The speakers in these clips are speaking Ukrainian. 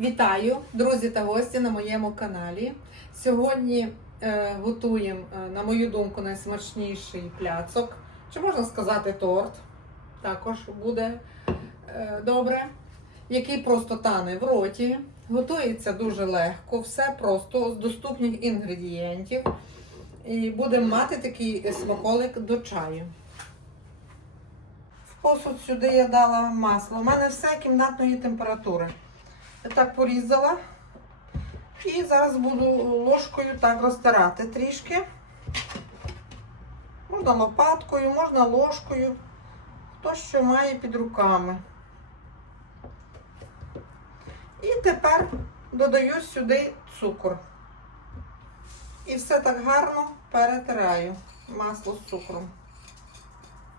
Вітаю, друзі та гості на моєму каналі. Сьогодні е, готуємо, е, на мою думку, найсмачніший пляцок. Чи можна сказати торт? Також буде е, добре. Який просто тане в роті. Готується дуже легко, все просто з доступних інгредієнтів. І будемо мати такий смаколик до чаю. В посуд сюди я дала масло. У мене все кімнатної температури. Так порізала. І зараз буду ложкою так розтирати трішки. Можна лопаткою, можна ложкою. Хто що має під руками. І тепер додаю сюди цукор. І все так гарно перетираю масло з цукром.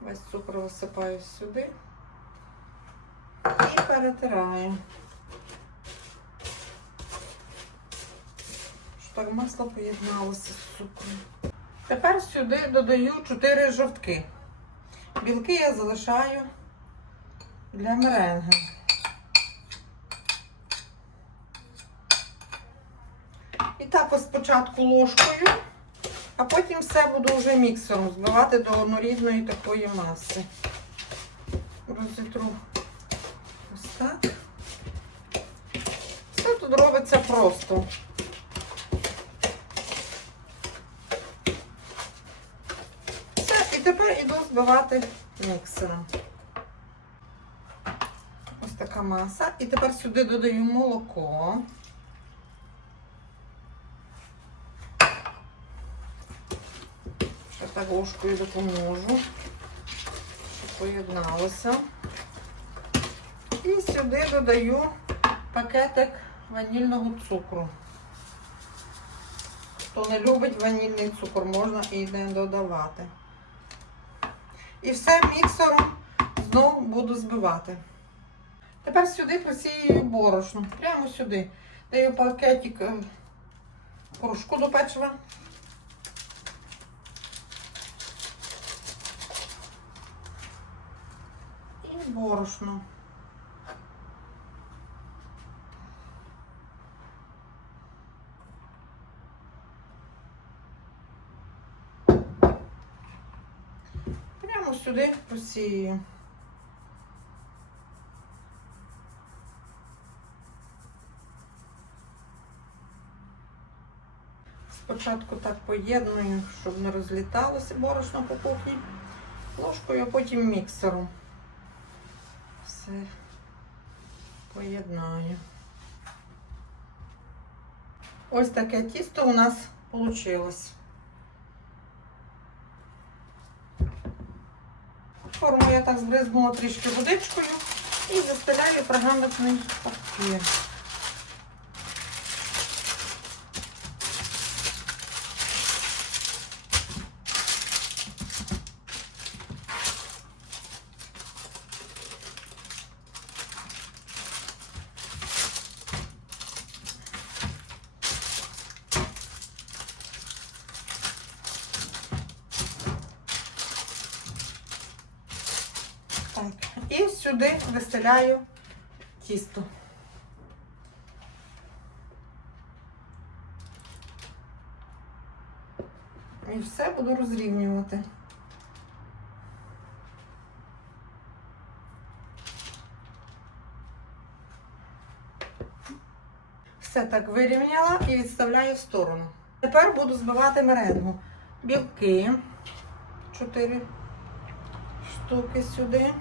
Весь цукор висипаю сюди і перетираю. Так масло поєдналося з цукром. Тепер сюди додаю 4 жовтки. Білки я залишаю для меренги. І так ось спочатку ложкою, а потім все буду вже міксером збивати до однорідної такої маси. Розітру ось так. Все тут робиться просто. Все, і тепер іду збивати міксером. Ось така маса. І тепер сюди додаю молоко. Ще так ложкою допоможу, щоб поєдналося. І сюди додаю пакетик ванільного цукру. Хто не любить ванільний цукор, можна і не додавати. І все міксером знову буду збивати. Тепер сюди просію борошно. Прямо сюди. Даю пакетик е, порошку до печива. І борошно. Прямо сюди просію. Спочатку так поєдную, щоб не розліталося борошно по кухні. Ложкою, а потім міксером. Все поєднаю. Ось таке тісто у нас вийшло. Форму я так збризнула трішки водичкою і застеляю пергаментний папір. Так, і сюди виставляю тісто. І все буду розрівнювати. Все так вирівняла і відставляю в сторону. Тепер буду збивати меренгу. Білки 4 штуки сюди.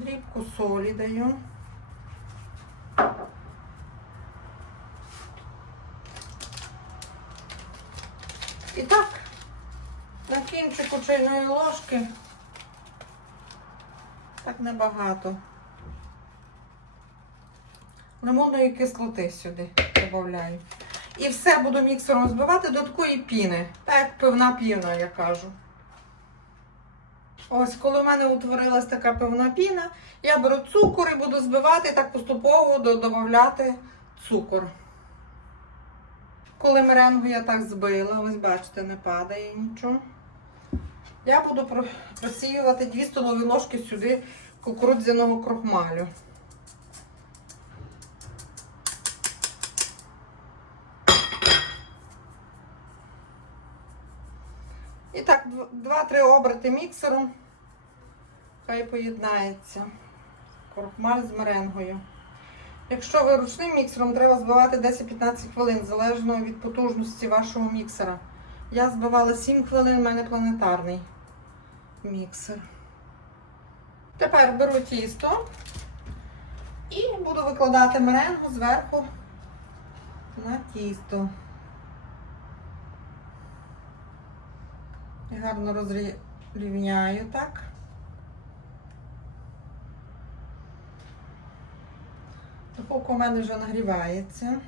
Дрібку солі даю. І так, на кінчику чайної ложки, так небагато. Лимонної кислоти сюди додаю. І все буду міксером збивати до такої піни. Так як пивна піна, я кажу. Ось, коли в мене утворилась така певна піна, я беру цукор і буду збивати і так поступово додавати цукор. Коли меренгу я так збила, ось бачите, не падає нічого. Я буду просіювати 2 столові ложки сюди кукурудзяного крохмалю. Так, дв- 2-3 оберти міксером. Хай поєднається. Крохмаль з меренгою. Якщо ви ручним міксером, треба збивати 10-15 хвилин, залежно від потужності вашого міксера. Я збивала 7 хвилин, в мене планетарний міксер. Тепер беру тісто і буду викладати меренгу зверху на тісто. Гарно розрівняю так. Духовка у мене вже нагрівається.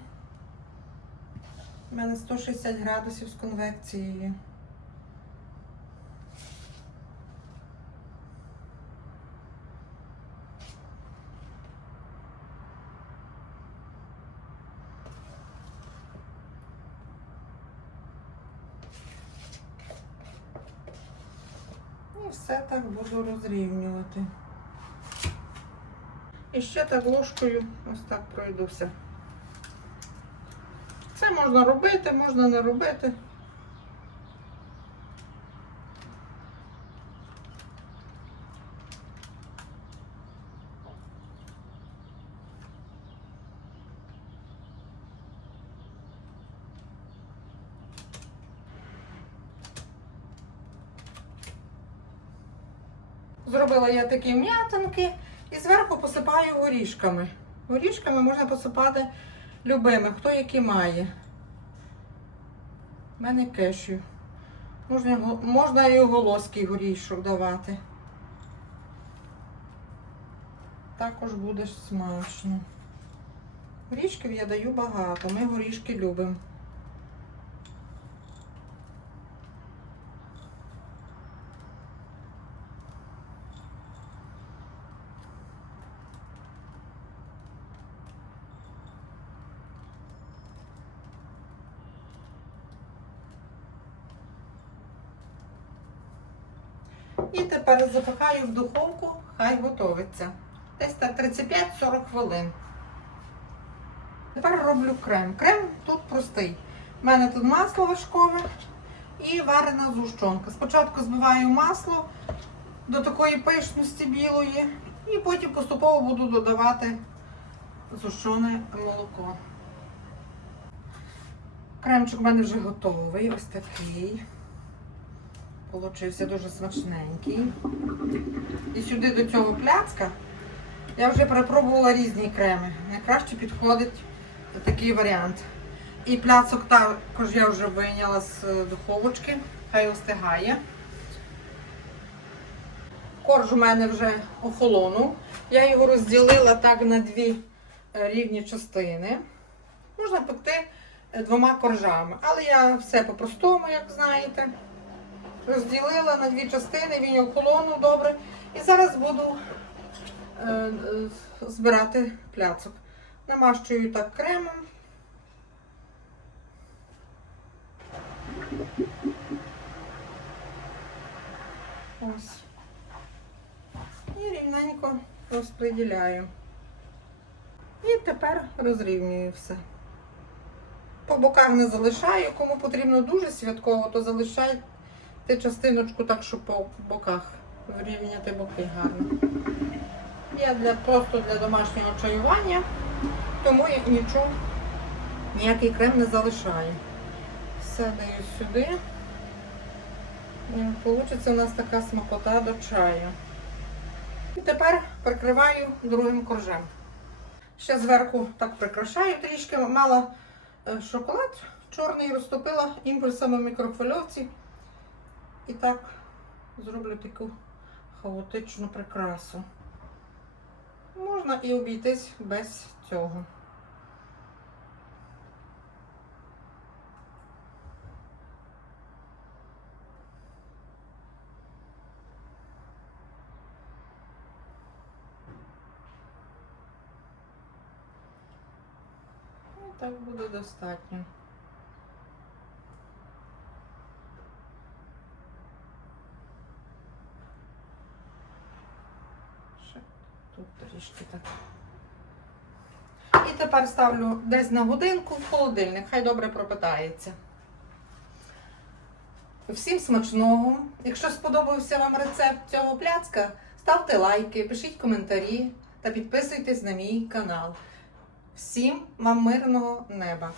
У мене 160 градусів з конвекцією. Все так буду розрівнювати. І ще так ложкою ось так пройдуся. Це можна робити, можна не робити. Зробила я такі м'ятинки і зверху посипаю горішками. Горішками можна посипати любими, хто які має. У мене кешю. Можна, можна і голоский горішок давати. Також буде смачно. Горішків я даю багато. Ми горішки любимо. І тепер запихаю в духовку, хай готовиться. Десь так 35-40 хвилин. Тепер роблю крем. Крем тут простий. У мене тут масло вершкове і варена згущенка. Спочатку збиваю масло до такої пишності білої, і потім поступово буду додавати згущене молоко. Кремчик у мене вже готовий, ось такий. Получився дуже смачненький. І сюди до цього пляцка я вже перепробувала різні креми. Найкраще підходить такий варіант. І пляцок також я вже вийняла з е, духовочки, хай остигає. Корж у мене вже охолонув. Я його розділила так на дві е, рівні частини. Можна пекти е, двома коржами, але я все по-простому, як знаєте розділила на дві частини, він охолонув добре. І зараз буду е, збирати пляцок. Намащую так кремом. Ось. І рівненько розподіляю. І тепер розрівнюю все. По боках не залишаю, кому потрібно дуже святково, то залишайте частиночку так, щоб по боках вирівняти боки гарно. Я для, просто для домашнього чаювання, тому я нічого, ніякий крем не залишаю. Все даю сюди. Получиться у нас така смакота до чаю. І тепер прикриваю другим коржем. Ще зверху так прикрашаю трішки, мала е, шоколад чорний, розтопила імпульсами в мікрохвильовці. І так зроблю таку хаотичну прикрасу. Можна і обійтись без цього. І так буде достатньо. Ще тут трішки так. І тепер ставлю десь на годинку в холодильник, хай добре пропитається. Всім смачного! Якщо сподобався вам рецепт цього пляцка, ставте лайки, пишіть коментарі та підписуйтесь на мій канал. Всім вам мирного неба!